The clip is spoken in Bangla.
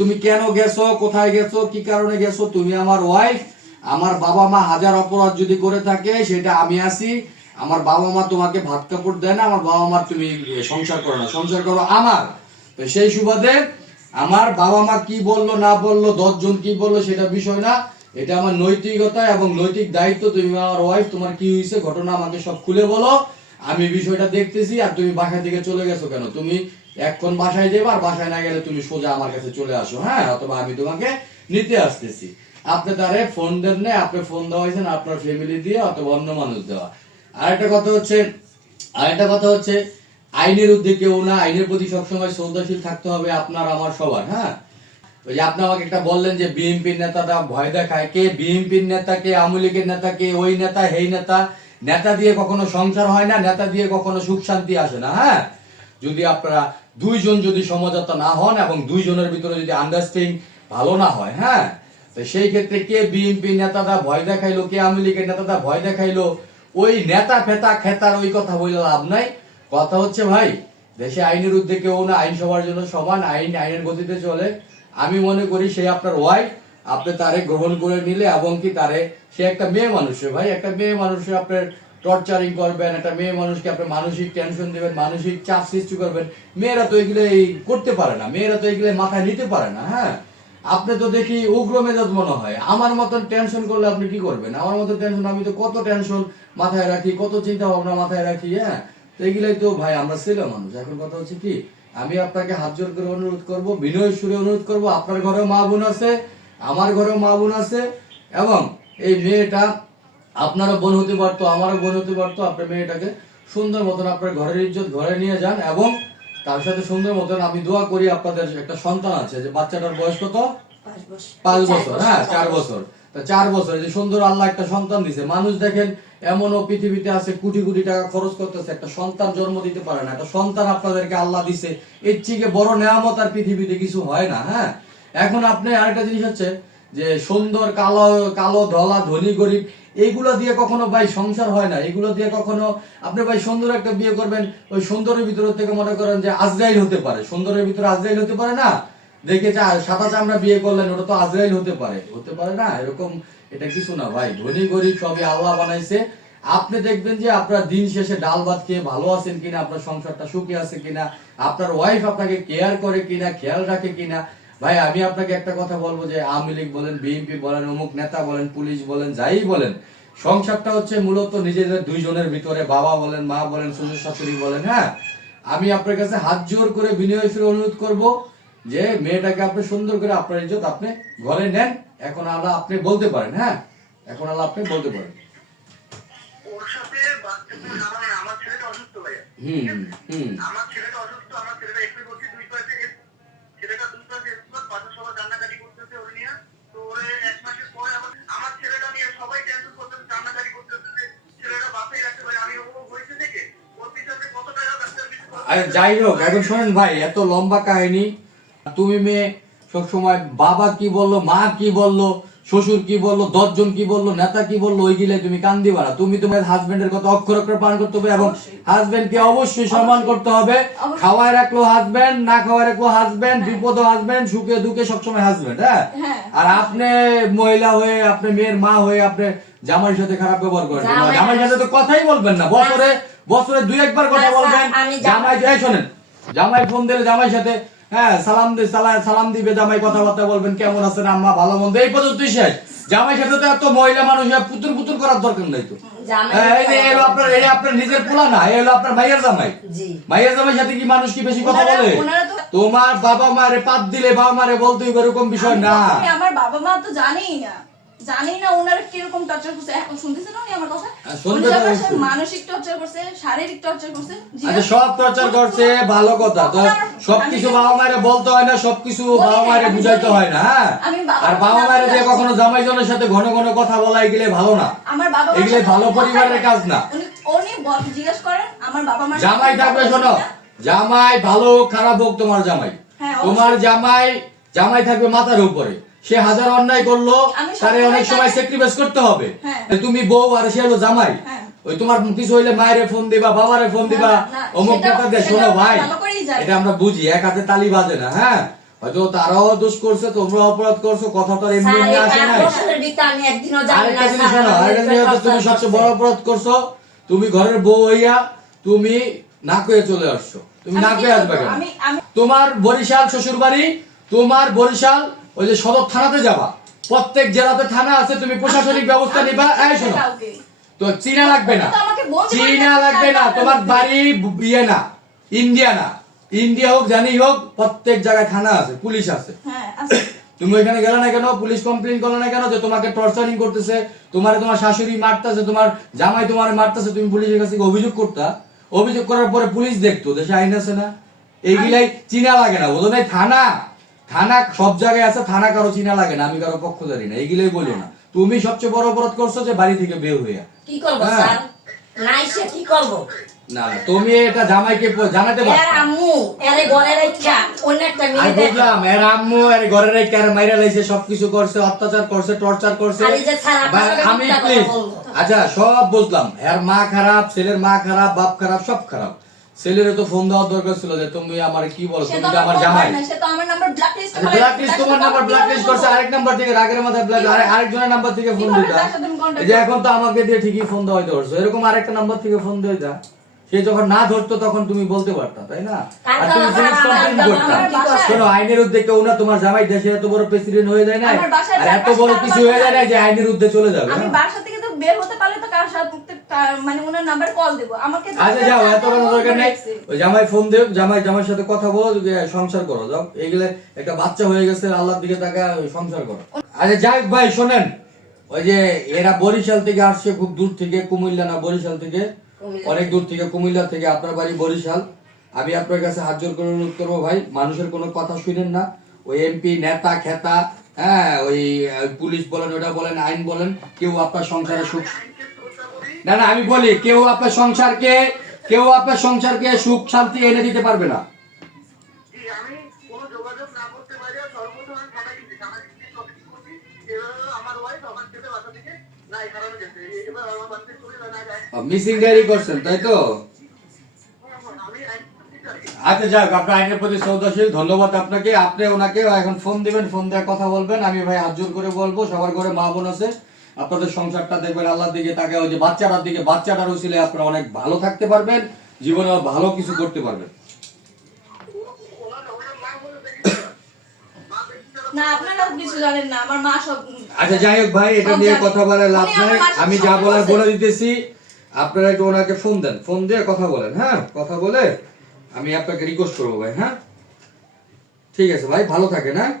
তুমি কেন গেছো, কোথায় গেছো, কি কারণে গেছো? তুমি আমার ওয়াইফ। আমার বাবা মা হাজার অপরাধ যদি করে থাকে সেটা আমি আছি। আমার বাবা মা তোমাকে ভাত কাপড় দেয় না, আমার বাবা মা তুমি সংসার করো না, সংসার করো আমার। তো সেই সুবাদে আমার বাবা মা কি বললো না বললো, 10 জন কি বললো সেটা বিষয় না, এটা আমার নৈতিকতা এবং নৈতিক দায়িত্ব। তুমি আমার ওয়াইফ, তোমার কি হয়েছে ঘটনা আমাকে সব খুলে বলো, আমি বিষয়টা দেখতেছি। আর তুমি বাসা থেকে চলে গেছো কেন? তুমি এখন বাসায় যাবে, আর বাসায় না গেলে তুমি সোজা আমার কাছে চলে আসো, হ্যাঁ, অথবা আমি তোমাকে নিতে আসতেছি। আপনি তারে ফোন দেন না, আপনি ফোন দেওয়া হয়েছেন আপনার ফ্যামিলি দিয়ে অথবা অন্য মানুষ দেওয়া। আরেকটা কথা হচ্ছে আইনের ঊর্ধ্বে কেউ না, আইনের প্রতি সবসময় শ্রদ্ধাশীল থাকতে হবে আপনার আমার সবার। হ্যাঁ, ওই যে আপনি আমাকে একটা বললেন যে বিএনপির নেতাটা ভয় দেখায়। কে বিএনপির নেতা, কে আওয়ামী লীগের নেতা, কে ওই নেতা হেই নেতা? নেতা দিয়ে কখনো সংসার হয় না, নেতা দিয়ে কখনো সুখ শান্তি আসে না। হ্যাঁ, যদি আপনারা দুইজন যদি সমঝোতা না হন এবং দুইজনের ভিতরে যদি আন্ডারস্ট্যান্ডিং ভালো না হয়, হ্যাঁ, তো সেই ক্ষেত্রে কে বিএনপি নেতাটা ভয় দেখাইলো, কে আওয়ামী লীগের নেতাটা ভয় দেখাইলো, ওই নেতা ফেতা খেতার ওই কথা বলে লাভ নাই। কথা হচ্ছে ভাই, দেশে আইনের ঊর্ধ্বে কেউ না, আইন সবার জন্য সমান, আইন আইনের গতিতে চলে। আমি মনে করি সে আপনার ওয়াইফ, আপনি তারে গ্রহণ করে নিলে এবং কি তারে, সে একটা মেয়ে মানুষ ভাই, একটা মেয়ে মানুষে আপনার টর্চারিং করবেন, একটা মেয়ে মানুষকে আপনি মানসিক টেনশন দিবেন, মানসিক চাপ সৃষ্টি করবেন। মেয়েরা তো এগুলো করতে পারে না, মেয়েরা তো এগুলো মাথায় নিতে পারে না। হ্যাঁ, আপনি তো দেখি উগ্র মেজাজ মনে হয়। আমার মতন টেনশন করলে আপনি কি করবেন? আমার মতো টেনশন, আমি তো কত টেনশন মাথায় রাখি, কত চিন্তা ভাবনা মাথায় রাখি। হ্যাঁ, তো এগুলাই তো ভাই আমরা ছেলে মানুষ। এখন কথা হচ্ছে কি, আমি আপনাকে হাত জোর করে অনুরোধ করব, বিনয় সুরে অনুরোধ করব, আপনার ঘরেও মা বোন আছে, আমার ঘরেও মা বোন আছে, এবং এই মেয়েটা আপনারও বোন হতে পারতো, আমারও বোন হতে পারতো। আপনার মেয়েটাকে সুন্দর মতন আপনার ঘরের ইজ্জত ঘরে নিয়ে যান, এবং তার সাথে সুন্দর মতন আমি দোয়া করি। আপনাদের একটা সন্তান আছে, যে বাচ্চাটার বয়স কত? 5 বছর। হ্যাঁ, 4 বছর। 4 বছর যে সুন্দর আল্লাহ একটা সন্তান দিছে। মানুষ দেখেন এমনও পৃথিবীতে আছে কোটি কোটি টাকা খরচ করতেছে, একটা সন্তান জন্ম দিতে পারে না। একটা সন্তান আপনাদেরকে আল্লাহ দিছে, এর থেকে বড় নেয়ামত আর পৃথিবীতে কিছু হয় না। হ্যাঁ, এখন আপনি আরেকটা জিনিস হচ্ছে যে সুন্দর কালো কালো ধলা ধনী গরিব এইগুলো দিয়ে কখনো ভাই সংসার হয় না। এগুলো দিয়ে কখনো আপনি ভাই সুন্দর একটা বিয়ে করবেন, ওই সুন্দরের ভিতর থেকে মনে করেন যে আজরাইল হতে পারে, সুন্দরের ভিতরে আজরাইল হতে পারে না। দেখে সাদা চামড়া বিয়ে করলেন, ওটা তো আজরাইল হতে পারে না, এরকম এটা কিছু না ভাই। ধনী গরিব সবই আল্লাহ বানাইছে। আপনি দেখবেন যে আপনার দিন শেষে ডাল ভাত খেয়ে ভালো আছেন কিনা, আপনার সংসারটা সুখী আছে কিনা, আপনার ওয়াইফ আপনাকে কেয়ার করে কিনা, খেয়াল রাখে কিনা। ভাই আমি আপনাকে একটা কথা বলবো, যে আওয়ামী লীগ বলেন, বিএনপি বলেন, অমুক নেতা বলেন, পুলিশ বলেন, যাই বলেন, সংসারটা হচ্ছে মূলত নিজেদের দুইজনের ভিতরে। বাবা বলেন, মা বলেন, শ্বশুর শাশুড়ি বলেন। হ্যাঁ, আমি আপনার কাছে হাত জোর করে বিনয় সুরে অনুরোধ করব যে মেয়েটাকে আপনি সুন্দর করে আপনার ইজ্জত আপনি ঘরে নেন। এখন আল্লাহ আপনি বলতে পারেন। হ্যাঁ, এখন আল্লাহ আপনি বলতে পারেন। ওর সাথে আমার ছেলেটা অসুস্থ ভাইয়া। আমার ছেলেটা অসুস্থ, আমার ছেলেটা এক্সরে করছে, ছেলেটা 2 পাশে এক্সপার্ট, পাশে সবাই কান্নাকাটি করতেছে ওর নিয়ে। তো ওরে 1 মাসের পরে আমার ছেলেটা নিয়ে সবাই টেনশন করতেছে, কান্নাকাটি করতেছে, ছেলেটা বাসায় রাখতে ভাই। আমি ও হয়েছে থেকে ওর পিছনে কত টাকা ডাক্তার কিছু। আরে যাই হোক, এখন শোনেন ভাই, এত লম্বা কাহিনী। তুমি মেয়ে সবসময় বাবা কি বললো, মা কি বললো, শ্বশুর কি বললো, 10 জন কি বললো, নেতা কি বললো, ওই গিলে তুমি কান দিবা না। তুমি তোমার হাজবেন্ডের কথা অক্ষর অক্ষর পালন করতে হবে, এবং হাজবেন্ডকে অবশ্যই সম্মান করতে হবে। খাওয়ায় রাখলো হাজবেন্ড, না খাওয়ায় রাখলো হাজবেন্ড, বিপদে হাজবেন্ড, সুখে দুঃখে সবসময় হাজবেন্ড। হ্যাঁ, আর আপনি মহিলা হয়ে, আপনি মেয়ের মা হয়ে আপনি জামাইয়ের সাথে খারাপ ব্যবহার করেন, জামাইয়ের সাথে তো কথাই বলবেন না। বছরে 2-1 বার কথা বলবেন। জামাই শোনেন, জামাই ফোন দিলে জামাই সাথে হ্যাঁ সালাম দিবে, জামাই কথাবার্তা বলবেন, কেমন আছেন আম্মা, ভালো মন্দ, এই পর্যন্তই শেষ। জামাই সাথে তো এত মহিলা মানুষ পুতুর পুতুর করার দরকার নাই তো। আপনার নিজের পোলা না, এই হলো আপনার মাইয়ের জামাই। মাইয়ের জামাই সাথে কি মানুষ কি বেশি কথা বলে? তোমার বাবা মারে পাত দিলে বাবা মারে বলতে এরকম বিষয় না। আমার বাবা মা তো জানি না ওনারা কিরকম টর্চার করছে। এখন শুনতেছেন উনি আমার কথা, মানসিক টর্চার করছে, শারীরিক টর্চার করছে। আচ্ছা, সব টর্চার করছে ভালো কথা, তো সবকিছু বাবা মায়ের বলতে হয় না, সবকিছু বাবা মায়ের বুঝাইতে হয় না। হ্যাঁ, আর বাবা মায়ের দিয়ে কখনো জামাই জনের সাথে ঘন ঘন কথা বলা এগুলো ভালো না, এগুলো ভালো পরিবারের কাজ না। উনি জিজ্ঞেস করেন আমার বাবা মা জামাই থাকবে, শোনো, জামাই ভালো খারাপ হোক তোমার জামাই, তোমার জামাই থাকবে মাথার উপরে। সে হাজার অন্যায় করলো, তারে অনেক সময় স্যাক্রিফাইস করতে হবে। তুমি বউ আর সে হলো জামাই। ওই তোমার কিছু হইলে মায়েরে ফোন দিবা, বাবারে ফোন দিবা, অমুক নেতা দিয়ে। শোনো ভাই, এটা আমরা বুঝি, এক হাতে তালি বাজে না। হ্যাঁ, হয়তো তারাও দোষ করছে, তোমরা অপরাধ করছো, কথা তো আর এমনি স্যার, এমনি এই আসে 5 নাই। বছরের ভিতরে আমি একদিনও জানি আরেকটা না জিনিস স্যার, শোনো, আরেকটা জিনিস হচ্ছে তুমি সবচেয়ে বড় অপরাধ করছো, তুমি ঘরের বউ হইয়া তুমি না কয়ে চলে আসছো। তুমি না কয়ে আসবে কেন? তোমার বরিশাল শ্বশুর বাড়ি, তোমার বরিশাল ওই যে সদর থানাতে যাবা, প্রত্যেক জেলাতে থানা আছে, তুমি প্রশাসনিক ব্যবস্থা নিবা। এই শোনো, তো চীনা লাগবে না, চীনা লাগবে না, তোমার বাড়ি ইয়ে না, ইন্ডিয়া না, ইন্ডিয়া হোক জানি হোক, প্রত্যেক জায়গায় থানা আছে, পুলিশ আছে। তুমি ওইখানে গেলে না কেন? পুলিশ কমপ্লেন করলে না কেন যে তোমাকে টর্চারিং করতেছে, তোমার শাশুড়ি মারতেছে, তোমার জামাই তোমার মারতেছে, তুমি পুলিশের কাছে অভিযোগ করতা? অভিযোগ করার পরে পুলিশ দেখতো, দেশে আইন আছে না, এইগুলাই চীনা লাগে না, বলো ভাই। থানা থানা সব জায়গায় আছে, থানা কারো চীনা লাগে না, আমি কারো পক্ষ ধরি না, এইগুলাই বলো না। তুমি সবচেয়ে বড় অপরাধ করছো যে বাড়ি থেকে বের হইয়া। কি করব স্যার? নাইসে কি করব? না তুমি এটা জামাইকে জানাতে এর পারো। আম্মু এর ঘরে রাখা অন্য একটা আমি মেয়ে দেখো। বুঝলাম, এর আম্মু এর ঘরে রেখে আর মাইরা লাইছে, সবকিছু করছে, অত্যাচার করছে, টর্চার করছে। আর এই যে স্যার, আপনার লগে আমি মিথ্যা কথা প্লিজ, বলবো। আচ্ছা সব বুঝলাম, এর মা খারাপ, ছেলের মা খারাপ, বাপ খারাপ, সব খারাপ। ছেলের তো ফোন দেওয়ার দরকার ছিল যে তুমি আমার কি বলো, তুমি তো আমার জামাই। ব্ল্যাকলিস্ট, তোমার নাম্বার ব্ল্যাকলিস্ট করছে, আরেক নাম্বার থেকে রাগের মাথায় ব্ল্যাক, আরেকজনের নাম্বার থেকে ফোন দিতা। এই যে এখন তো আমাকে দিয়ে ঠিকই ফোন দেওয়া হইতে পারছো, এরকম আরেকটা নাম্বার থেকে ফোন দিতা, সে যখন না ধরতো তখন তুমি বলতে পারতা, তাই না? আর তুমি পুলিশ কমপ্লেন করতা। শোনো, আইনের উদ্যোগে কেউ না, তোমার জামাই দেশে এত বড় প্রেসিডেন্ট হয়ে যায় না, আর এত বড় কিছু হয়ে যায় না যে আইনের উদ্যোগে চলে যাবে। আমি বাসা থেকে তো বের হতে পারলে তো কার সাথে মানে ওনার নাম্বার কল দেব, আমাকে তো আচ্ছা যাও, এত কোনো দরকার নাই। ওই জামাই ফোন দেব, জামাইয়ের সাথে কথা বলো, যে সংসার করো, যাও। এইগুলা একটা বাচ্চা হয়ে গেছে, আল্লাহর দিকে তাকায় সংসার করো। আচ্ছা যাই ভাই, শোনেন, ওই যে এরা বরিশাল থেকে আসছে, খুব দূর থেকে, কুমিল্লা না বরিশাল থেকে, অনেক দূর থেকে, কুমিল্লা থেকে, আপনার বাড়ি বরিশাল। আমি আপনার কাছে হাত জোর করে অনুরোধ করবো ভাই, মানুষের কোনো কথা শুনেন না। ওই এমপি নেতা খেতা, হ্যাঁ, ওই পুলিশ বলেন, ওটা বলেন, আইন বলেন, কেউ আপনার সংসারে সুখ, না না আমি বলি, কেউ আপনার সংসারকে সুখ শান্তি এনে দিতে পারবে না। জি, আমি কোনো যোগাযোগ না করতে পারি, সর্বপ্রথম আমি থানায় গেছি, থানায় গিয়ে কমপ্লেন করছি, এভাবে আমার ওয়াইফ আমার ছেলে বাসা থেকে না এই কারণে গেছে, এবার আমার বাচ্চা চলে যায়। মিসিং ডায়েরি করছেন, তাই তো? আমি আইন করতে চাই। আচ্ছা যাক, আপনার আইনের প্রতি শ্রদ্ধাশীল, ধন্যবাদ আপনাকে। আপনি ওনাকে এখন ফোন দিবেন, ফোন দিয়ে কথা বলবেন। আমি ভাই হাত জোর করে বলবো, সবার ঘরে মা বোন আছে, আপনাদের সংসারটা দেখবেন আল্লাহর দিকে তাকে, ওই যে বাচ্চাটার দিকে, বাচ্চাটার উচিলে আপনারা অনেক ভালো থাকতে পারবেন, জীবনে ভালো কিছু করতে পারবেন। না, আপনারাও কিছু জানেন না, আমার মা সব। আচ্ছা যাই হোক ভাই, এটা নিয়ে কথা বলে লাভ নাই, আমি যা বলার বলে দিতেছি। আপনারা একটু ওনাকে ফোন দেন, ফোন দিয়ে কথা বলেন, হ্যাঁ, কথা বলে আমি আপনাকে রিকোয়েস্ট করবো ভাই, হ্যাঁ, ঠিক আছে ভাই, ভালো থাকেন, হ্যাঁ।